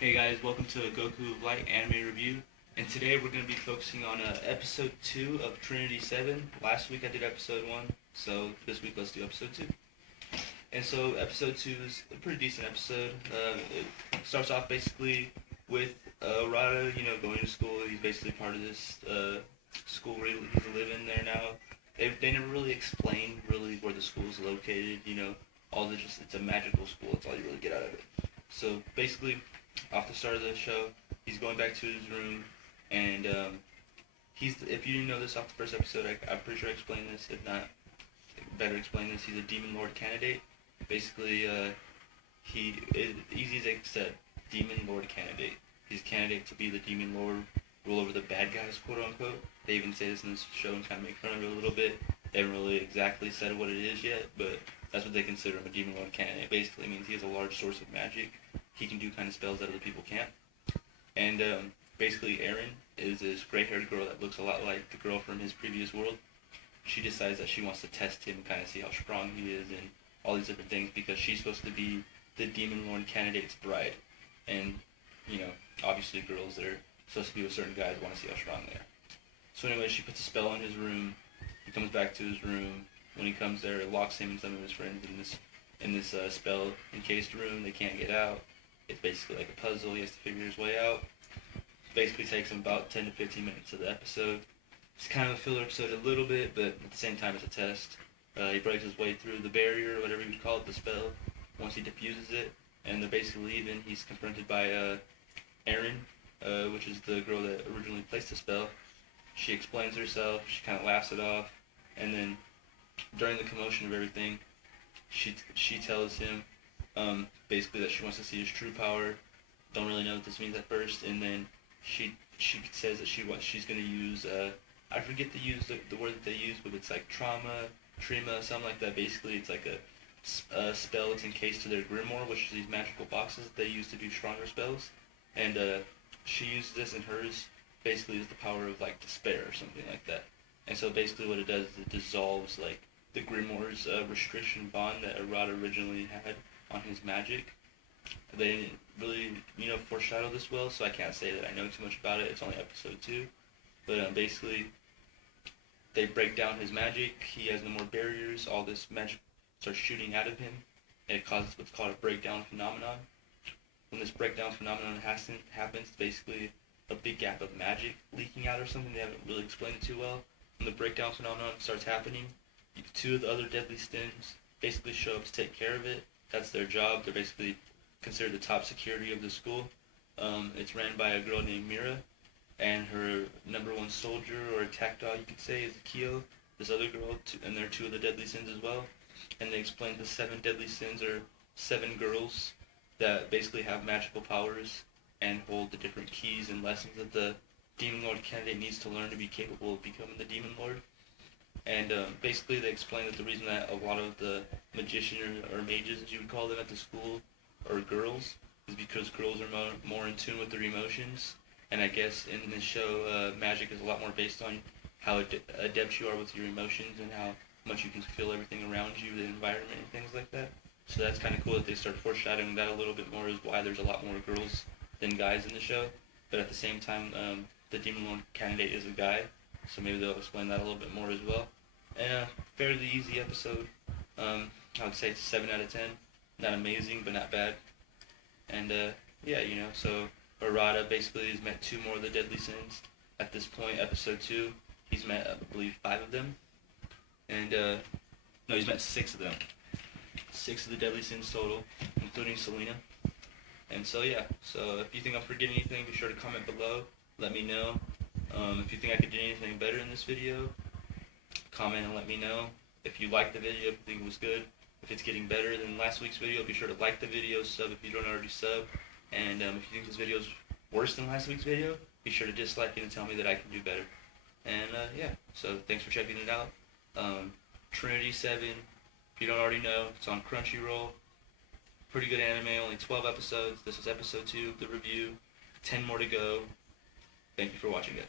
Hey guys, welcome to a Goku Light Anime Review. And today we're going to be focusing on episode 2 of Trinity 7. Last week I did episode 1, so this week let's do episode 2. And so episode 2 is a pretty decent episode. It starts off basically with Rada, going to school. He's basically part of this school where he's living there now. They never really explain really where the school is located, it's a magical school. That's all you really get out of it. So basically, off the start of the show, he's going back to his room, and if you didn't know this off the first episode, I'm pretty sure I explained this. If not, better explain this. He's a Demon Lord candidate. Basically, he is easy as I said, Demon Lord candidate. He's a candidate to be the Demon Lord, rule over the bad guys, quote unquote. They even say this in this show and kind of make fun of it a little bit. They haven't really exactly said what it is yet, but that's what they consider him, a Demon Lord candidate. Basically means he has a large source of magic. He can do kind of spells that other people can't. And basically Erin is this gray-haired girl that looks a lot like the girl from his previous world. She decides that she wants to test him, kind of see how strong he is and all these different things, because she's supposed to be the Demon Lord candidate's bride. And, obviously girls that are supposed to be with certain guys want to see how strong they are. So anyway, she puts a spell in his room. He comes back to his room. When he comes there, it locks him and some of his friends in this spell encased room. They can't get out. It's basically like a puzzle. He has to figure his way out. Basically takes him about 10 to 15 minutes of the episode. It's kind of a filler episode a little bit, but at the same time it's a test. He breaks his way through the barrier, or whatever you would call it, the spell, once he diffuses it. And they're basically leaving. He's confronted by Erin, which is the girl that originally placed the spell. She explains herself. She kind of laughs it off. And then during the commotion of everything, she tells him basically that she wants to see his true power. Don't really know what this means at first, and then she says that she's gonna use I forget the word that they use, but it's like trima, something like that. Basically, it's like a spell that's encased to their grimoire, which is these magical boxes that they use to do stronger spells. And she uses this in hers. Basically, is the power of like despair or something like that. And so basically, what it does is it dissolves like the grimoire's restriction bond that Arata originally had on his magic. They didn't really, foreshadow this well, so I can't say that I know too much about it. It's only episode 2. But basically, they break down his magic. He has no more barriers. All this magic starts shooting out of him, and it causes what's called a breakdown phenomenon. When this breakdown phenomenon happens, basically a big gap of magic leaking out or something. They haven't really explained it too well. When the breakdown phenomenon starts happening, 2 of the other deadly sins basically show up to take care of it. That's their job. They're basically considered the top security of the school. It's ran by a girl named Mira, and her number 1 soldier, or attack dog you could say, is Akio. This other girl, and they're 2 of the deadly sins as well. And they explain the 7 deadly sins are 7 girls that basically have magical powers and hold the different keys and lessons that the Demon Lord candidate needs to learn to be capable of becoming the Demon Lord. And basically they explain that the reason that a lot of the magicians or mages, as you would call them at the school, are girls is because girls are more in tune with their emotions. And I guess in this show, magic is a lot more based on how adept you are with your emotions and how much you can feel everything around you, the environment and things like that. So that's kind of cool that they start foreshadowing that a little bit more, is why there's a lot more girls than guys in the show. But at the same time, the Demon Lord candidate is a guy, so maybe they'll explain that a little bit more as well. And fairly easy episode. I would say it's a 7 out of 10. Not amazing, but not bad. And so Arata basically has met 2 more of the deadly sins. At this point, episode 2, he's met, I believe, 5 of them. And, no, he's met 6 of them. 6 of the deadly sins total, including Selena. And so, so if you think I'm forgetting anything, be sure to comment below. Let me know. If you think I could do anything better in this video, comment and let me know. If you liked the video, if you think it was good, if it's getting better than last week's video, be sure to like the video, sub if you don't already sub. And if you think this video is worse than last week's video, be sure to dislike it and tell me that I can do better. And so thanks for checking it out. Trinity 7, if you don't already know, it's on Crunchyroll. Pretty good anime, only 12 episodes. This was episode 2 of the review. 10 more to go. Thank you for watching, guys.